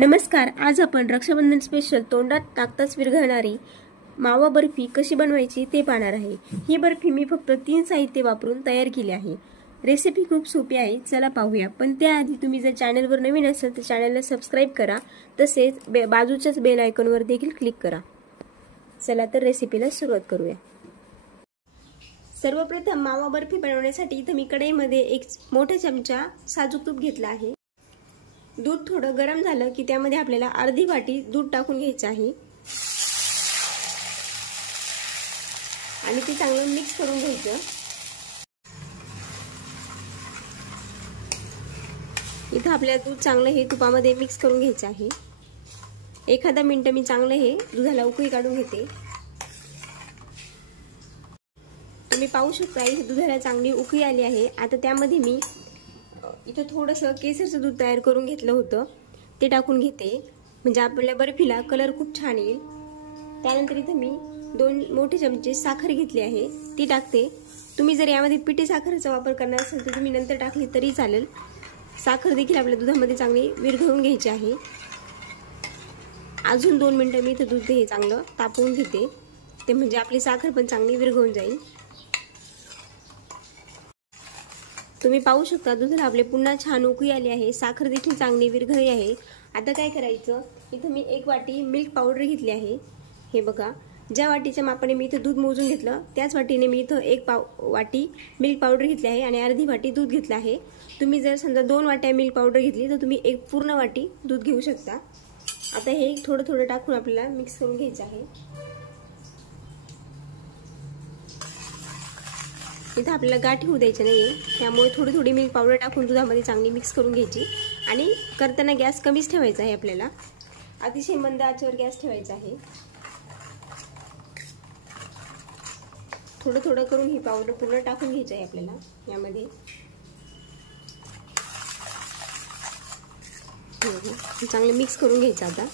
नमस्कार, आज आपण रक्षाबंधन स्पेशल तोंडात टाकताच विरघळणारी मावा बर्फी कशी बनवायची ते पाहणार आहे। ही बर्फी मी फक्त 3 साहित्य वापरून तयार केली आहे। रेसिपी खूप सोपी आहे, चला पाहूया। पण त्याआधी तुम्ही जर चॅनलवर नवीन असाल तर चॅनलला सबस्क्राइब करा, तसेच बाजूच्याच बेल आयकॉनवर देखील क्लिक करा। चला तर रेसिपीला सुरुवात करूया। सर्वप्रथम मावा बर्फी बनवण्यासाठी इथे मी कढईमध्ये 1 मोठा चमचा साजूक तूप घेतला आहे। दूध थोडं गरम झालं की त्यामध्ये आपल्याला अर्धी वाटी दूध टाकून घ्यायचं आहे आणि ते चांगलं मिक्स करून घ्यायचं। इथं आपल्याला दूध चांगलं हे तुपामध्ये मिक्स करून घ्यायचं आहे। एखादा मिनिट मी चांगलं हे दुधाला उकळी काढून घेते। तुम्ही पाहू शकता इथे दुधाला चांगली उकळी आली आहे। आता त्यामध्ये मी इथे थोडंसं केसरचं दूध तयार करून घेतलं होतं, ते टाकून घेते, म्हणजे आपल्या बर्फीला कलर खूप छान येईल। त्यानंतर इथे मी 2 मोठे चमचे साखर घेतली आहे, ती टाकते। तुम्ही जर यामध्ये पिठी साखरेचा वापर करणार असाल तर तुम्ही नंतर टाकली तरी चालेल। साखर देखील आपल्या दुधामध्ये चांगली विरघळून घ्यायची आहे। अजून 2 मिनिटं मी इथे दूध हे चांगलं तापवून घेते, ते म्हणजे आपली साखर पण चांगली विरघळून जाईल। तुम्ही पाहू शकता दुधाला आपले पुन्हा छान उकळी आली आहे, साखर देखील चांगली विरघळली आहे। आता काय करायचं, इथं मी 1 वाटी मिल्क पावडर घेतली आहे। हे बघा, ज्या वाटीच्या मापाने मी इथं दूध मोजून घेतलं त्याच वाटीने मी इथं 1 वाटी मिल्क पावडर घेतली आहे आणि अर्धी वाटी दूध घेतलं आहे। तुम्ही जर समजा 2 वाट्या मिल्क पावडर घेतली तर तुम्ही 1 पूर्ण वाटी दूध घेऊ शकता। आता हे थोडं थोडं टाकून आपल्याला मिक्स करून घ्यायचं आहे। इथं आपल्याला गाठी होऊ द्यायची नाहीये, त्यामुळे थोडी थोडी मिल्क पावडर टाकून दुधामध्ये चांगली मिक्स करून घ्यायची आणि करताना गॅस कमीच ठेवायचा आहे। आपल्याला अतिशय मंद आचेवर गॅस ठेवायचा आहे। थोडं थोडं करून ही पावडर पूर्ण टाकून घ्यायची आहे आपल्याला यामध्ये। चांगलं मिक्स करून घ्यायचं। आता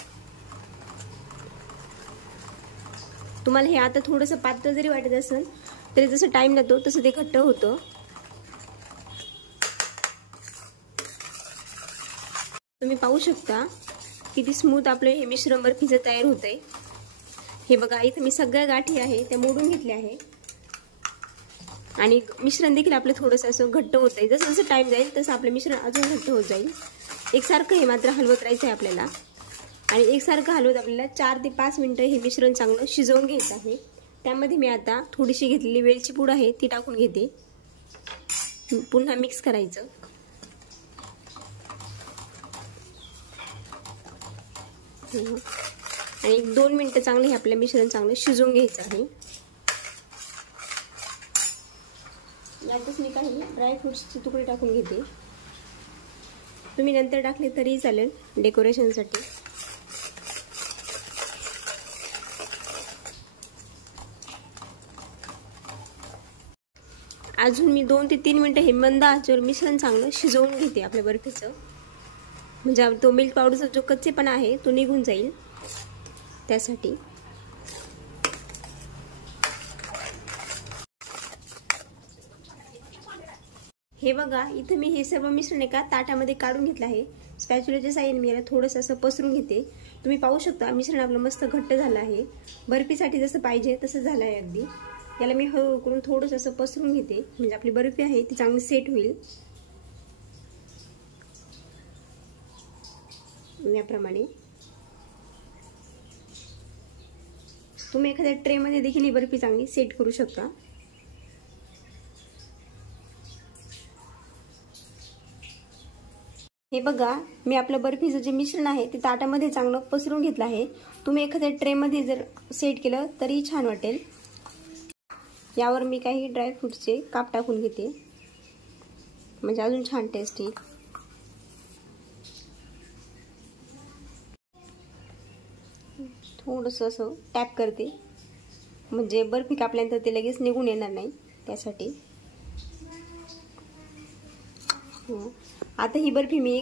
तुम्हाला हे आता थोडंसं पातळ जरी वाटत असेल तरी जसं टाइम लागतो तसं ते घट्ट होतं। तुम्ही पाहू शकता किती स्मूथ आपले हे मिश्रण बर्फीचं तयार होतंय। हे बघा, इथे मी सगळ्या गाठी आहे त्या मोडून घेतल्या आहे आणि मिश्रण देखील आपलं थोडंसं असं घट्ट होतंय। जसं जसं टाइम जाईल तसं आपलं मिश्रण अजून घट्ट होत जाईल। एकसारखं हे मात्र हलवत राहायचं आहे आपल्याला आणि एकसारखं हलवत आपल्याला 4 ते 5 मिनिटं हे मिश्रण चांगलं शिजवून घ्यायचं आहे। त्यामध्ये मी आता थोडीशी घेतलेली वेलची पूड आहे ती टाकून घेते, पुन्हा मिक्स करायचं। आणि 2 मिनिटं चांगलं हे आपलं मिश्रण चांगलं शिजवून घ्यायचं आहे। यातच मी काही ड्रायफ्रुट्सचे तुकडे टाकून घेते, तुम्ही नंतर टाकले तरी चालेल डेकोरेशनसाठी। अजून मी 2 ते 3 मिनिटं हे मंद आचेवर मिश्रण चांगलं शिजवून घेते आपल्या बर्फीचं, म्हणजे तो मिल्क पावडरचा जो कच्चेपणा आहे तो निघून जाईल त्यासाठी। हे बघा, इथं मी हे सर्व मिश्रण एका ताटामध्ये काढून घेतलं आहे। स्पॅच्युलाच्या साहाय्याने मी याला थोडंसं असं पसरून घेते। तुम्ही पाहू शकता मिश्रण आपलं मस्त घट्ट झालं आहे, बर्फीसाठी जसं पाहिजे तसं झालं आहे अगदी। याला मी हळू करून थोडंसं असं पसरून घेते, म्हणजे आपली बर्फी आहे ती चांगली सेट होईल। याप्रमाणे तुम्ही एखाद्या ट्रे मध्ये देखील ही बर्फी चांगली सेट करू शकता। हे बघा, मी आपलं बर्फीचं जे मिश्रण आहे ते ताटामध्ये चांगलं पसरून घेतलं आहे। तुम्ही एखाद्या ट्रे मध्ये जर सेट केलं तरी छान वाटेल। यावर मी काही ड्रायफ्रुट्सचे काप टाकून घेते, म्हणजे अजून छान टेस्ट येईल। थोडंसं असं टॅप करते, म्हणजे बर्फी कापल्यानंतर ते लगेच निघून येणार नाही त्यासाठी। आता ही बर्फी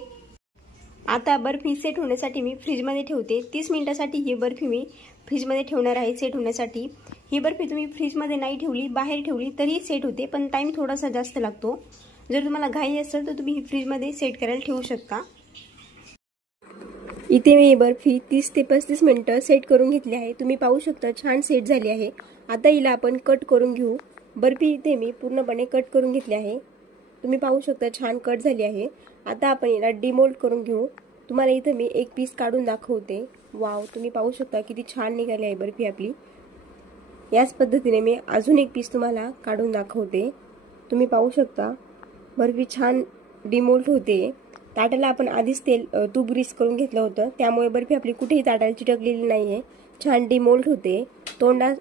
आता बर्फी सेट होण्यासाठी मी फ्रीजमध्ये ठेवते। 30 मिनिटांसाठी ही बर्फी मी फ्रीजमध्ये ठेवणार आहे सेट होण्यासाठी। ही बर्फी तुम्ही फ्रीजमध्ये नाही ठेवली, बाहेर ठेवली तरी सेट होते, पण टाइम थोडासा जास्त लागतो। जर तुम्हाला घाई असेल तर तुम्ही ही फ्रीजमध्ये सेट करायला ठेवू शकता। इथे मी ही बर्फी 30 ते 35 मिनिटं सेट करून घेतली आहे. तुम्ही पाहू शकता छान सेट झाली आहे. आता हिला आपण कट करून घेऊ. बर्फी इथे मी पूर्णपणे कट करून घेतली आहे. तुम्ही पाहू शकता छान कट झाली आहे. आता आपण हिला डिमोल्ड करून घेऊ. तुम्हाला इथे मी एक पीस काढून दाखवते. वाव, तुम्ही पाहू शकता किती छान निघाली आहे बर्फी आपली. याच पद्धतीने मी अजून एक पीस तुम्हाला काढून दाखवते. तुम्ही पाहू शकता बर्फी छान डिमोल्ड होते. ताटाला आपण आधीच तूप ग्रीस करून घेतलं होतं, त्यामुळे बर्फी आपली कुठेही ताटाला चिटकलेली नाहीये. छान डिमोल्ड होते. तोंडात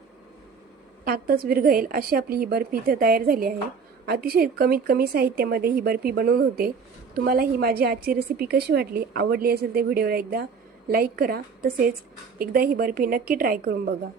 टाकताच विरघळेल अशी आपली ही बर्फी इथे तयार झाली आहे. अतिशय कमीत कमी साहित्यामध्ये ही बर्फी बनवून होते. तुम्हाला ही माझी आजची रेसिपी कशी वाटली? आवडली असेल तर व्हिडिओला एकदा लाईक करा. तसेच एकदा ही बर्फी नक्की ट्राय करून बघा.